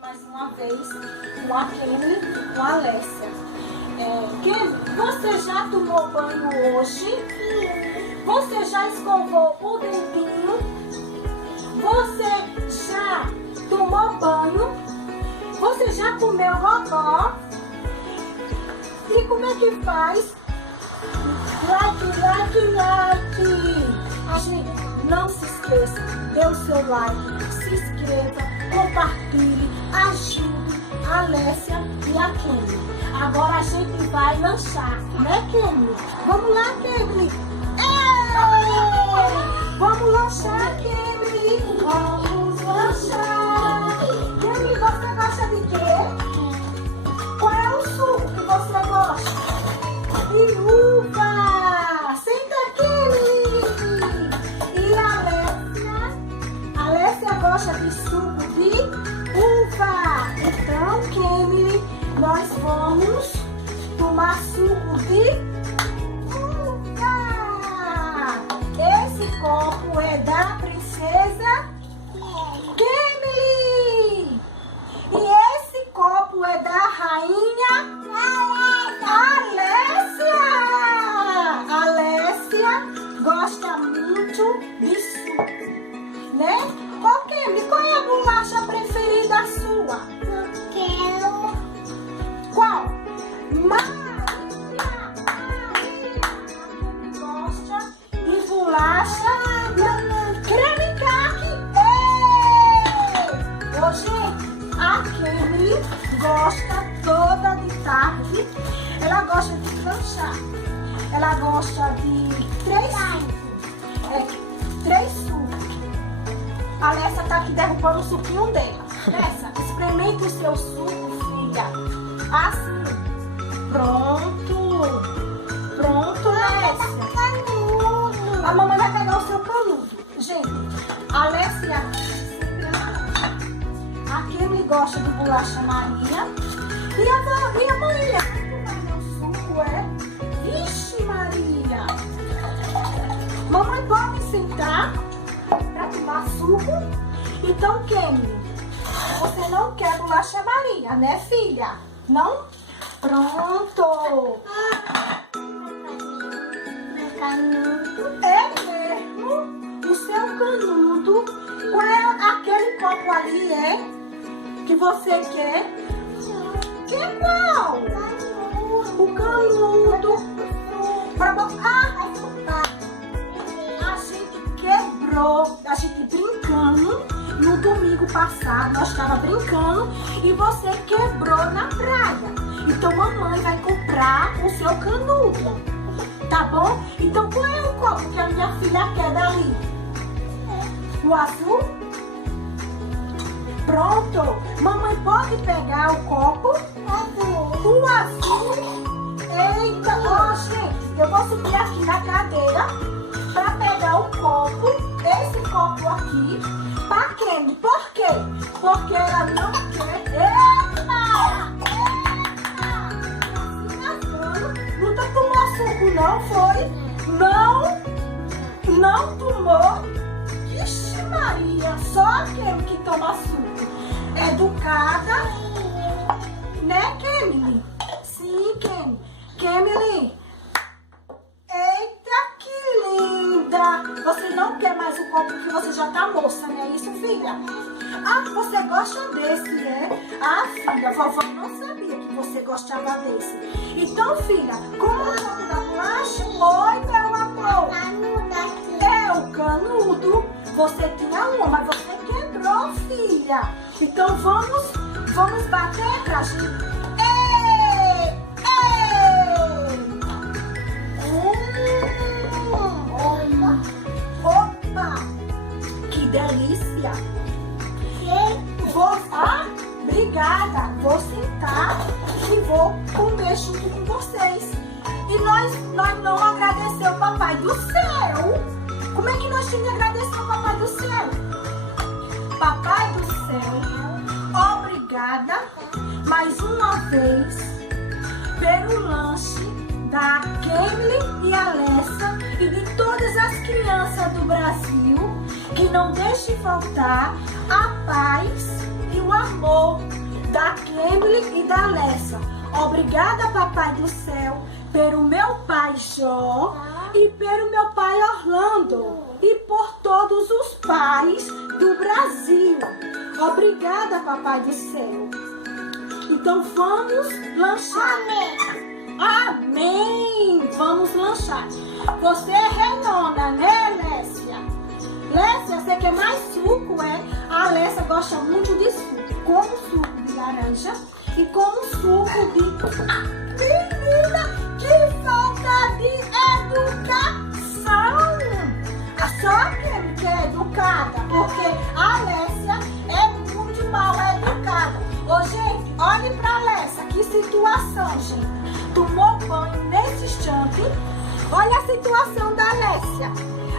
mais uma vez com a Kemily e com a Alessia. Você já tomou banho hoje? Sim. Você já escovou o dentinho? Você já tomou banho? Você já comeu gogó? E como é que faz? Like. Gente, não se esqueça, dê o seu like, se inscreva, compartilhe, ajude a Alessia e a Kemily. Agora a gente vai lanchar, né, Kemily? Vamos lá, Kemily! Vamos lanchar, Kemily! Vamos lanchar! Kemily, você gosta de quê? Qual é o suco que você gosta? De uva! Senta, Kemily! E a Alessia gosta de suco de uva! Então, Kemily, nós vamos tomar suco de uva! Esse copo é da princesa Kemily! E esse copo é da rainha Alessia! Alessia gosta muito de suco, né? Ô, Kemily, qual é a bolacha preferida sua? Qual? Maria gosta de bolacha creme caqui. Ô, gente, a Kemily gosta toda de tarde. Ela gosta de lanchar. Ela gosta de três sucos. A Alessia tá aqui derrubando o suquinho dela. Alessia, experimente o seu suco, filha. Assim. Pronto, Alessia. A mamãe vai pegar o seu canudo. Gente, a Alessia a Kemily gosta de bolacha Maria. E a Maria vai tomar meu suco, Vixe, Maria. Mamãe, pode sentar para tomar suco? Então, Kemily, você não quer bolacha Maria, né, filha? Não? Pronto! É mesmo? O seu canudo. Qual é aquele copo ali, que você quer? Que qual? O canudo. A gente quebrou, a gente brincando no domingo passado, nós estávamos brincando e você quebrou na praia. Então mamãe vai comprar o seu canudo, tá bom? Então qual é o copo que a minha filha quer dali? O azul? Pronto! Mamãe pode pegar o copo? O azul? Eita, ó, gente, eu vou subir aqui na cadeira para pegar o copo, esse copo aqui, pra Kemily. Por quê? Porque ela não quer. Não tomou suco, não foi? Não tomou? Vixe, Maria, só a Kemily que toma suco. Educada, né, Kemily? Sim, Kemily. Eita, que linda! Você não quer mais o copo porque você já tá moça, não é isso, filha? Ah, você gosta desse, Ah, filha, vovó não sabia que você gostava desse. Então, filha, como é o nome da bolacha? Oi, meu amor. É o canudo. Você tinha uma, mas você quebrou, filha. Então, vamos bater pra gente. Opa! Que delícia! Obrigada! Vou sentar e vou comer junto com vocês. E nós não agradecemos o Papai do Céu. Como é que nós temos que agradecer o Papai do Céu? Papai do Céu, obrigada mais uma vez pelo lanche da Kemily e Alessia e de todas as crianças do Brasil, que não deixe faltar a paz e o amor da Kemily e da Alessia. Obrigada, Papai do Céu, pelo meu pai Jó e pelo meu pai Orlando e por todos os pais do Brasil. Obrigada, Papai do Céu. Então vamos lanchar. Amém! Vamos lanchar. Você é renona, né, Lécia? Lécia, você quer mais suco, é? A Lécia gosta muito de suco. Como suco de laranja e como suco de... Menina, que falta de educação! Só a Kemily que é educada, porque a Lécia é muito mal educada. Ô, gente, olhe pra Alessia, que situação, gente. Tomou banho nesse instante. Olha a situação da Alessia.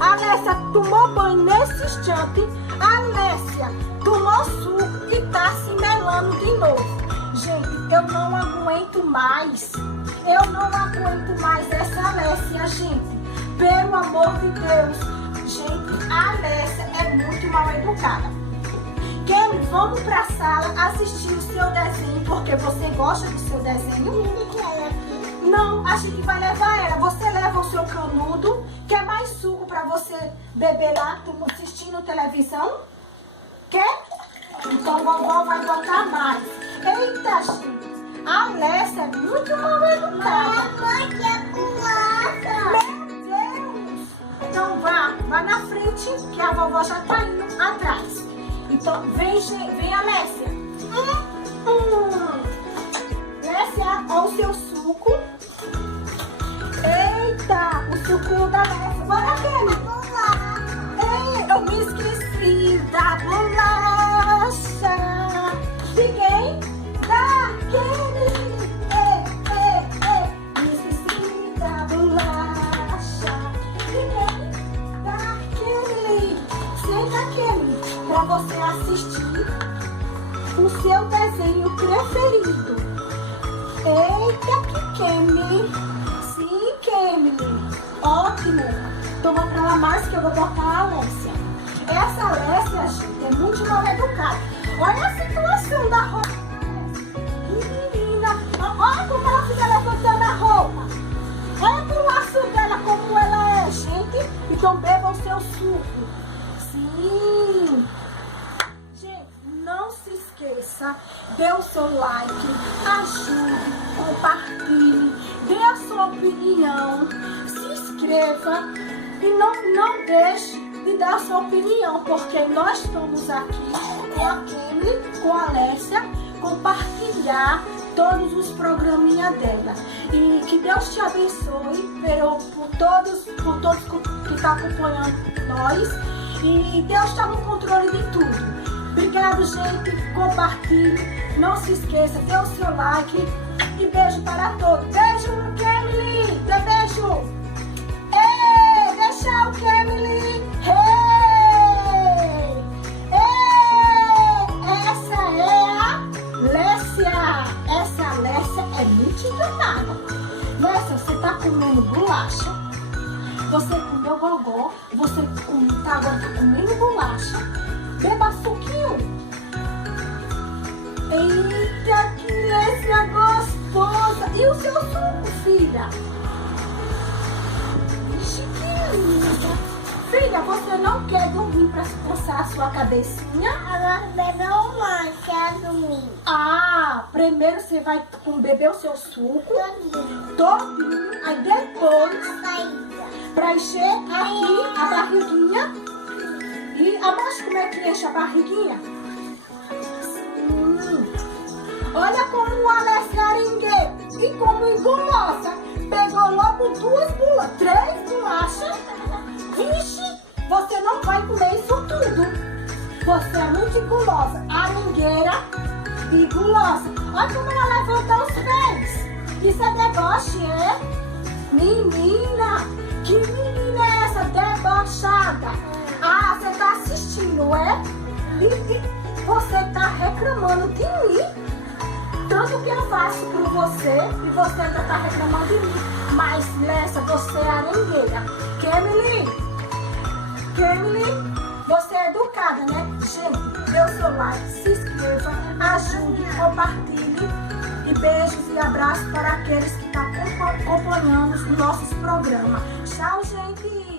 A Alessia tomou banho nesse instante. A Alessia tomou suco e tá se melando de novo. Gente, eu não aguento mais. Eu não aguento mais essa Alessia, gente. Pelo amor de Deus. Gente, a Alessia é muito mal educada. Kemily, vamos pra sala assistir o seu desenho, porque você gosta do seu desenho. Não, a gente vai levar ela. Você leva o seu canudo. Quer mais suco pra você beber lá, assistindo televisão? Quer? Então vovó vai botar mais. Eita, gente. A Alessia é muito mal educada. Meu Deus. Então vá na frente, que a vovó já tá indo atrás. Então, vem Alessia. Alessia, olha o seu suco. Eita, o suco da Alessia. Bora, Kemily. Ei, eu me esqueci da bolacha. De quem? Da Kemily. Me esqueci da bolacha. De quem? Da Kemily. Senta, Kemily, pra você assistir o seu desenho preferido. Eita, que Kemily. Sim, Kemily. Ótimo. Toma pra lá mais que eu vou botar a Alessia. Essa Alessia, gente, é muito mal educada. Olha a situação da roupa. Menina, olha como ela fica levantando a roupa. Olha pro laço dela como ela é, gente. Então beba o seu suco. Sim. Gente, não se esqueça, dê o seu like, ajude, compartilhe, dê a sua opinião, se inscreva e não deixe de dar a sua opinião, porque nós estamos aqui com a Kemily, com a Alessia, compartilhar todos os programinhas dela. E que Deus te abençoe por todos que estão acompanhando nós. E Deus está no controle de tudo. Obrigado, gente. Compartilhe. Não se esqueça, dê o seu like. E beijo para todos. Beijo, Kemily. Dê beijo. Ei, deixa o Kemily. Ei, essa é a Lécia. Essa Lécia é muito enganada. Lécia, você tá comendo bolacha. Você comeu gogó, você agora tá comendo bolacha, beba suquinho. Eita, que Lécia gostosa! E o seu suco, filha? Vixe, que linda! Filha, você não quer dormir pra coçar a sua cabecinha? Agora beber um lanche, quer dormir. Ah, primeiro você vai beber o seu suco, todinho, aí depois... Pra encher aqui a barriguinha. E abaixo como é que enche a barriguinha? Olha como a Alessia arengueira. E como engolosa. Pegou logo 3 bolachas. Vixe, você não vai comer isso tudo. Você é muito gulosa. Arengueira e gulosa. Olha como ela levantou os pés. Isso é deboche, é? Menina! Que menina é essa debochada? Ah, você tá assistindo, é? E você tá reclamando de mim? Tanto que eu faço por você e você ainda tá reclamando de mim. Mas, Lécia, você é arengueira. Kemily, você é educada. explicada, né? Gente, dê o seu like, se inscreva, ajude, compartilhe. E beijos e abraços para aqueles que estão acompanhando os nossos programas. Tchau, gente!